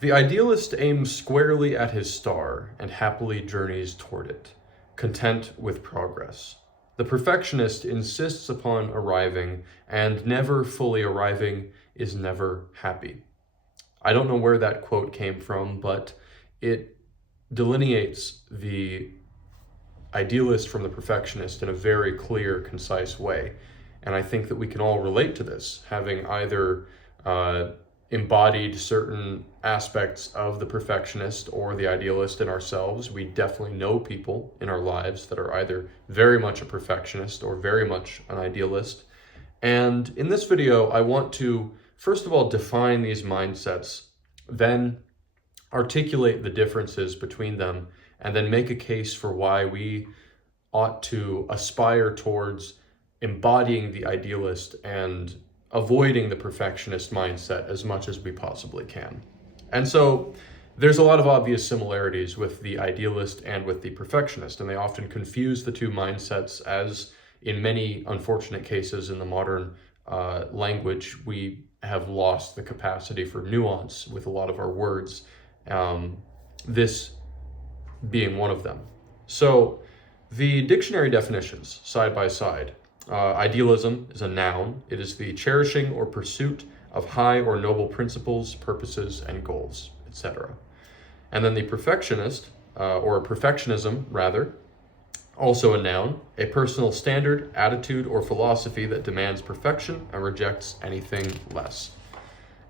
The idealist aims squarely at his star and happily journeys toward it, content with progress. The perfectionist insists upon arriving, and never fully arriving is never happy. I don't know where that quote came from, but it delineates the idealist from the perfectionist in a very clear, concise way. And I think that we can all relate to this, having either embodied certain aspects of the perfectionist or the idealist in ourselves. We definitely know people in our lives that are either very much a perfectionist or very much an idealist. And in this video, I want to, first of all, define these mindsets, then articulate the differences between them, and then make a case for why we ought to aspire towards embodying the idealist and avoiding the perfectionist mindset as much as we possibly can. And so there's a lot of obvious similarities with the idealist and with the perfectionist, and they often confuse the two mindsets, as in many unfortunate cases in the modern language, we have lost the capacity for nuance with a lot of our words, this being one of them. So the dictionary definitions, side by side. Idealism is a noun. It is the cherishing or pursuit of high or noble principles, purposes, and goals, etc. And then the perfectionist, or perfectionism rather, also a noun, a personal standard, attitude, or philosophy that demands perfection and rejects anything less.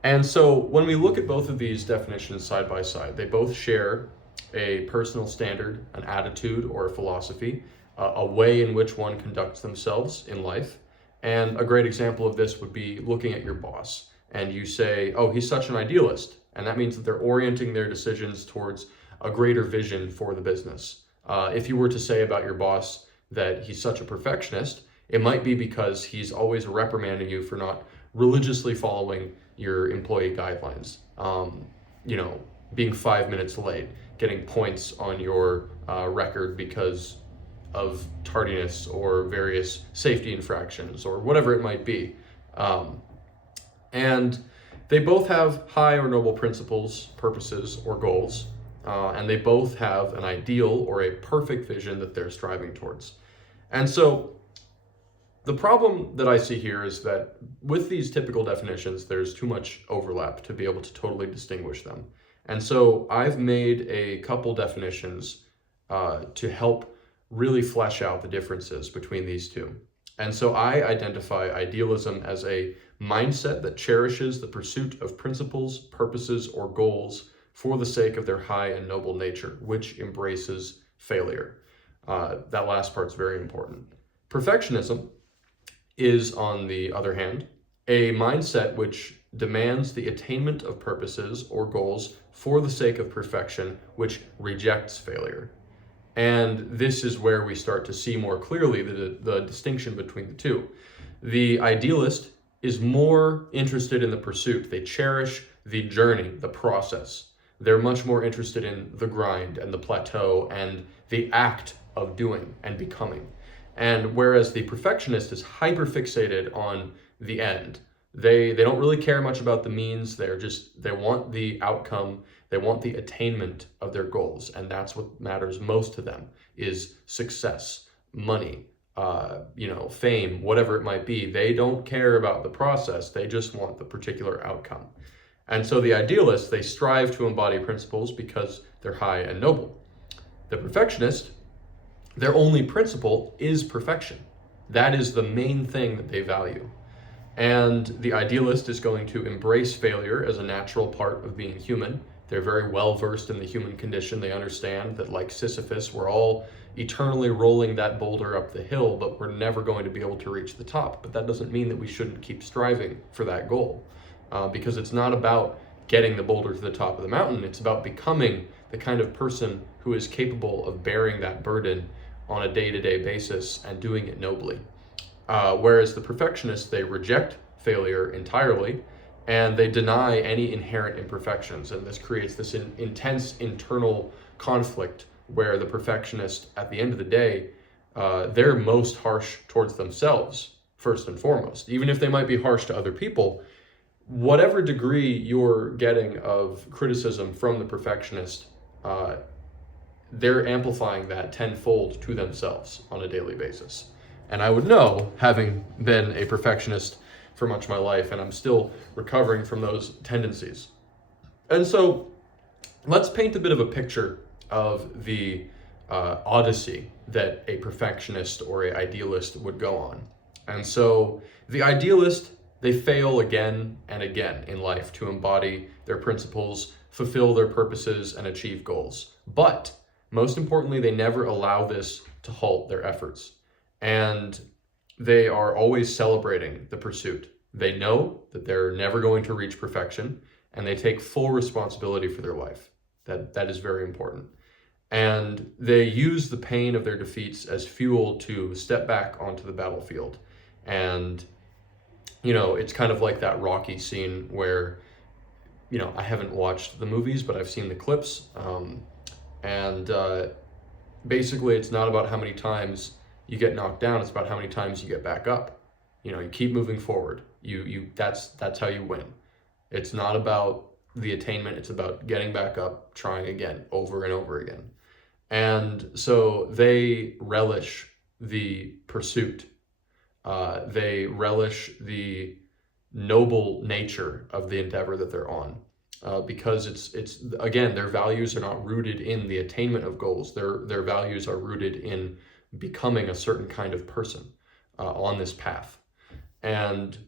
And so when we look at both of these definitions side by side, they both share a personal standard, an attitude, or a philosophy, a way in which one conducts themselves in life. And a great example of this would be looking at your boss, and you say, oh, he's such an idealist. And that means that they're orienting their decisions towards a greater vision for the business. If you were to say about your boss that he's such a perfectionist, it might be because he's always reprimanding you for not religiously following your employee guidelines. Being 5 minutes late, getting points on your record because of tardiness or various safety infractions or whatever it might be. And they both have high or noble principles, purposes, or goals, and they both have an ideal or a perfect vision that they're striving towards. And so the problem that I see here is that with these typical definitions, there's too much overlap to be able to totally distinguish them. And so I've made a couple definitions to help really flesh out the differences between these two. And so I identify idealism as a mindset that cherishes the pursuit of principles, purposes, or goals for the sake of their high and noble nature, which embraces failure. That last part's very important. Perfectionism is, on the other hand, a mindset which demands the attainment of purposes or goals for the sake of perfection, which rejects failure. And this is where we start to see more clearly the distinction between the two. The idealist is more interested in the pursuit. They cherish the journey, the process. They're much more interested in the grind and the plateau and the act of doing and becoming. And whereas the perfectionist is hyper fixated on the end, they don't really care much about the means. They want the outcome. They want the attainment of their goals. And that's what matters most to them, is success, money, fame, whatever it might be. They don't care about the process. They just want the particular outcome. And so the idealists, they strive to embody principles because they're high and noble. The perfectionist, their only principle is perfection. That is the main thing that they value. And the idealist is going to embrace failure as a natural part of being human. They're very well versed in the human condition. They understand that, like Sisyphus, we're all eternally rolling that boulder up the hill, but we're never going to be able to reach the top. But that doesn't mean that we shouldn't keep striving for that goal, because it's not about getting the boulder to the top of the mountain. It's about becoming the kind of person who is capable of bearing that burden on a day-to-day basis and doing it nobly. Whereas the perfectionists, they reject failure entirely, and they deny any inherent imperfections. And this creates this intense internal conflict where the perfectionist, at the end of the day, they're most harsh towards themselves, first and foremost. Even if they might be harsh to other people, whatever degree you're getting of criticism from the perfectionist, uh, they're amplifying that tenfold to themselves on a daily basis. And I would know, having been a perfectionist for much of my life, and I'm still recovering from those tendencies. And so let's paint a bit of a picture of the odyssey that a perfectionist or an idealist would go on. And so the idealist, they fail again and again in life to embody their principles, fulfill their purposes, and achieve goals. But most importantly, they never allow this to halt their efforts. And they are always celebrating the pursuit. They know that they're never going to reach perfection, and they take full responsibility for their life. That is very important. And they use the pain of their defeats as fuel to step back onto the battlefield. And, it's kind of like that Rocky scene where, I haven't watched the movies, but I've seen the clips. And basically, it's not about how many times you get knocked down, it's about how many times you get back up. You keep moving forward. That's how you win. It's not about the attainment, it's about getting back up, trying again, over and over again. And so they relish the pursuit. They relish the noble nature of the endeavor that they're on. Because it's again, their values are not rooted in the attainment of goals. Their values are rooted in becoming a certain kind of person on this path. And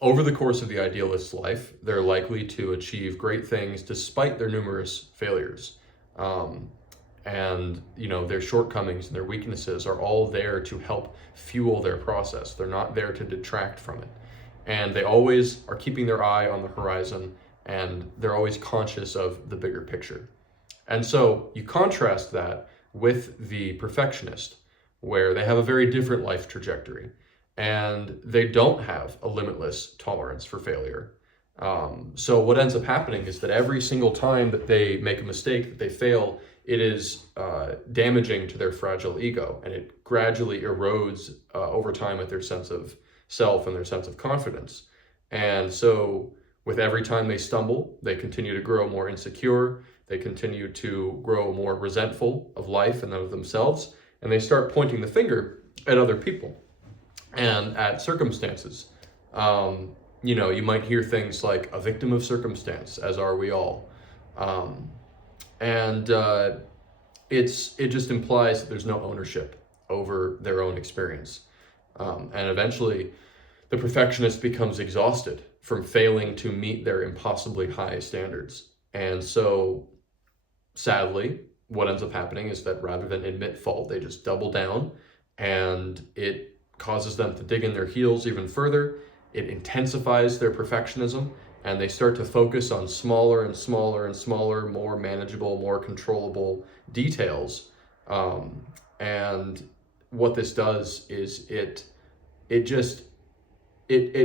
over the course of the idealist's life, they're likely to achieve great things despite their numerous failures. And their shortcomings and their weaknesses are all there to help fuel their process. They're not there to detract from it. And they always are keeping their eye on the horizon, and they're always conscious of the bigger picture. And so you contrast that with the perfectionist, where they have a very different life trajectory, and they don't have a limitless tolerance for failure. So what ends up happening is that every single time that they make a mistake, that they fail, it is damaging to their fragile ego, and it gradually erodes over time at their sense of self and their sense of confidence. And so with every time they stumble, they continue to grow more insecure, they continue to grow more resentful of life and of themselves, and they start pointing the finger at other people and at circumstances. You might hear things like a victim of circumstance, as are we all. It just implies that there's no ownership over their own experience. And eventually, the perfectionist becomes exhausted from failing to meet their impossibly high standards. And so, sadly, what ends up happening is that rather than admit fault, they just double down, and it causes them to dig in their heels even further. It intensifies their perfectionism, and they start to focus on smaller and smaller and smaller, more manageable, more controllable details. And what this does is it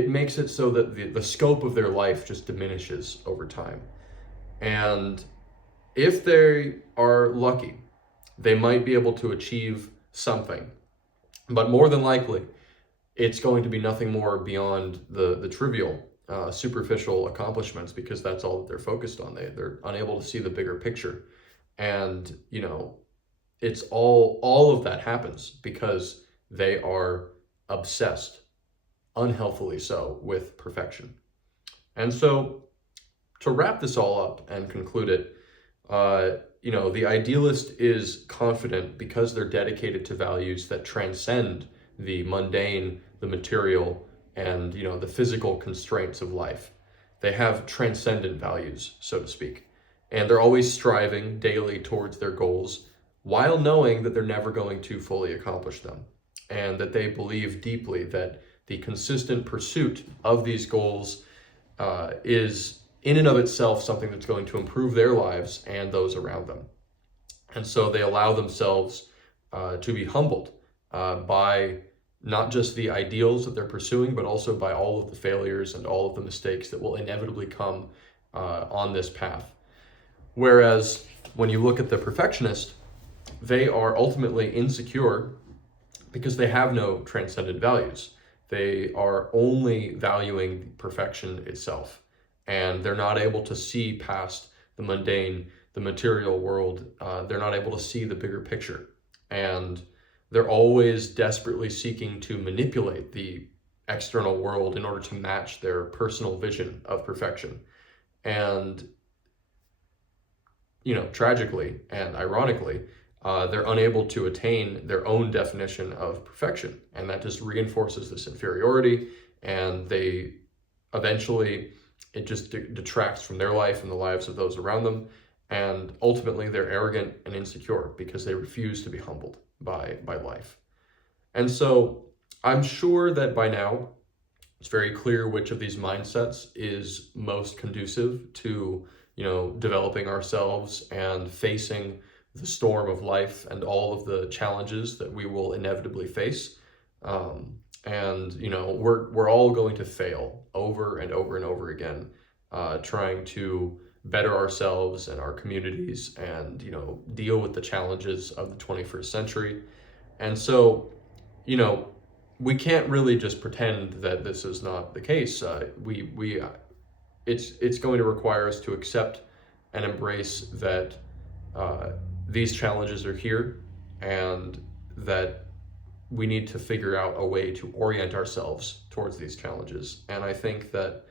makes it so that the scope of their life just diminishes over time. And if they are lucky, they might be able to achieve something, but more than likely, it's going to be nothing more beyond the trivial, superficial accomplishments, because that's all that they're focused on. They're unable to see the bigger picture. And, it's all of that happens because they are obsessed, unhealthily so, with perfection. And so to wrap this all up and conclude it, the idealist is confident because they're dedicated to values that transcend the mundane, the material, and the physical constraints of life. They have transcendent values, so to speak, and they're always striving daily towards their goals while knowing that they're never going to fully accomplish them, and that they believe deeply that the consistent pursuit of these goals is in and of itself something that's going to improve their lives and those around them. And so they allow themselves to be humbled by not just the ideals that they're pursuing, but also by all of the failures and all of the mistakes that will inevitably come on this path. Whereas when you look at the perfectionist, they are ultimately insecure because they have no transcendent values. They are only valuing perfection itself, and they're not able to see past the mundane, the material world. They're not able to see the bigger picture, and they're always desperately seeking to manipulate the external world in order to match their personal vision of perfection. And tragically and ironically, they're unable to attain their own definition of perfection, and that just reinforces this inferiority. And they eventually, it just detracts from their life and the lives of those around them. And ultimately, they're arrogant and insecure because they refuse to be humbled by life. And so, I'm sure that by now it's very clear which of these mindsets is most conducive to developing ourselves and facing the storm of life and all of the challenges that we will inevitably face. And we're all going to fail over and over and over again, trying to better ourselves and our communities, and deal with the challenges of the 21st century. And so, we can't really just pretend that this is not the case. It's going to require us to accept and embrace that these challenges are here, and that we need to figure out a way to orient ourselves towards these challenges. And I think that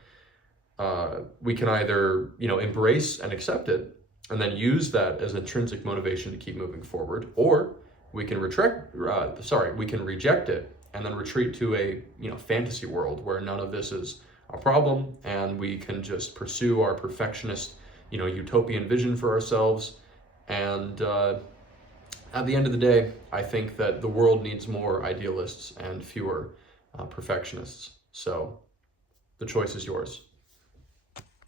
we can either embrace and accept it, and then use that as intrinsic motivation to keep moving forward, or we can we can reject it and then retreat to a fantasy world where none of this is a problem, and we can just pursue our perfectionist utopian vision for ourselves. And at the end of the day, I think that the world needs more idealists and fewer perfectionists. So the choice is yours.